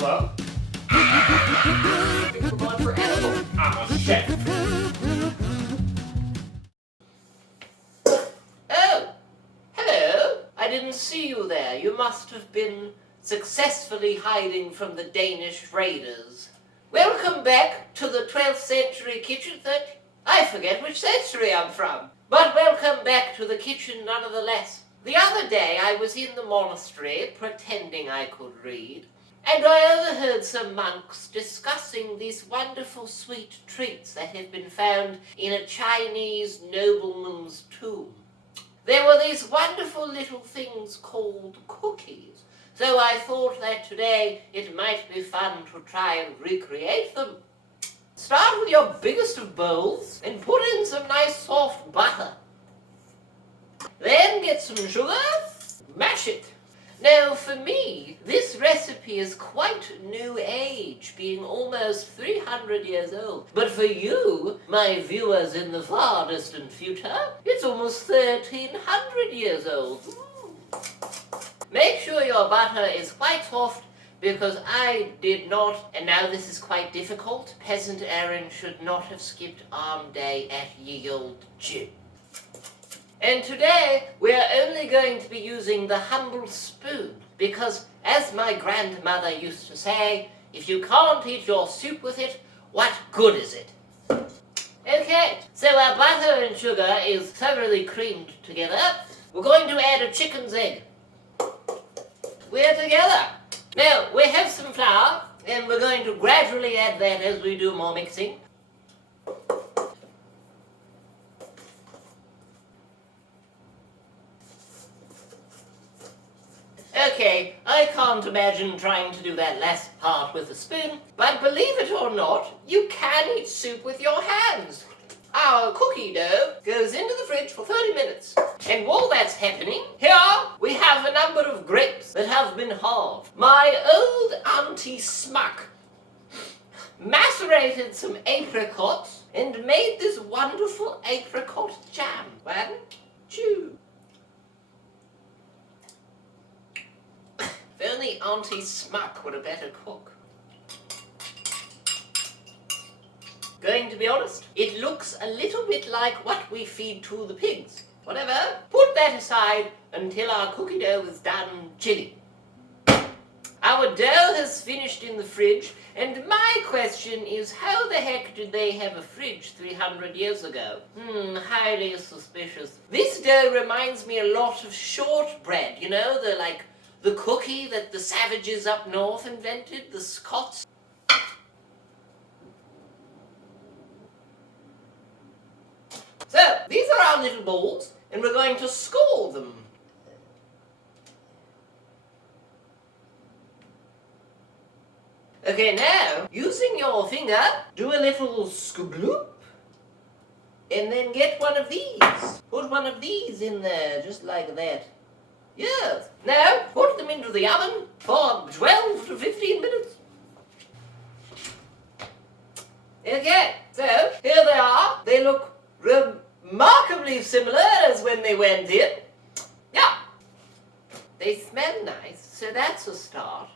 Hello? I think we're going for edible. I'm a chef. Oh, hello. I didn't see you there. You must have been successfully hiding from the Danish raiders. Welcome back to the 12th century kitchen. I forget which century I'm from. But welcome back to the kitchen nonetheless. The other day I was in the monastery pretending I could read, and I overheard some monks discussing these wonderful sweet treats that had been found in a Chinese nobleman's tomb. There were these wonderful little things called cookies, so I thought that today it might be fun to try and recreate them. Start with your biggest of bowls and put in some nice soft butter. Then get some sugar, mash it. Now for me, this recipe is quite new age, being almost 300 years old. But for you, my viewers in the far distant future, it's almost 1300 years old. Make sure your butter is quite soft, because I did not, and now this is quite difficult. Peasant Aaron should not have skipped arm day at ye old gym. And today, we are only going to be using the humble spoon, because as my grandmother used to say, if you can't eat your soup with it, what good is it? Okay, so our butter and sugar is thoroughly creamed together. We're going to add a chicken's egg. We're together. Now, we have some flour, and we're going to gradually add that as we do more mixing. Okay, I can't imagine trying to do that last part with a spoon, but believe it or not, you can eat soup with your hands. Our cookie dough goes into the fridge for 30 minutes. And while that's happening, here we have a number of grapes that have been halved. My old Auntie Smuck macerated some apricots and made this wonderful apricot jam. One, two. If only Auntie Smuck were a better cook. Going to be honest, it looks a little bit like what we feed to the pigs. Whatever, put that aside until our cookie dough is done chilling. Our dough has finished in the fridge, and my question is, how the heck did they have a fridge 300 years ago? Highly suspicious. This dough reminds me a lot of shortbread, you know, the cookie that the savages up north invented, the Scots. So, these are our little balls, and we're going to score them. Okay, now, using your finger, do a little skabloop, and then get one of these. Put one of these in there, just like that. Yes. Now, put them into the oven for 12 to 15 minutes. Okay, so here they are. They look remarkably similar as when they went in. Yeah. They smell nice, so that's a start.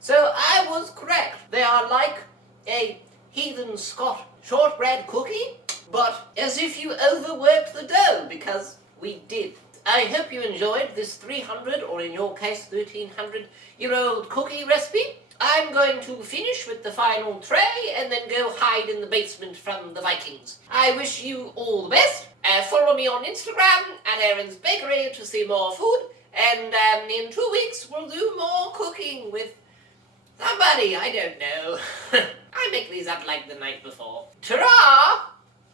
So I was correct. They are like a heathen Scot shortbread cookie, but as if you overworked the dough, because we did. I hope you enjoyed this 300, or in your case 1300-year-old cookie recipe. I'm going to finish with the final tray and then go hide in the basement from the Vikings. I wish you all the best. Follow me on Instagram at Aaron's Bakery to see more food, and in 2 weeks we'll do more cooking with somebody, I don't know. I make these up like the night before. Ta-ra!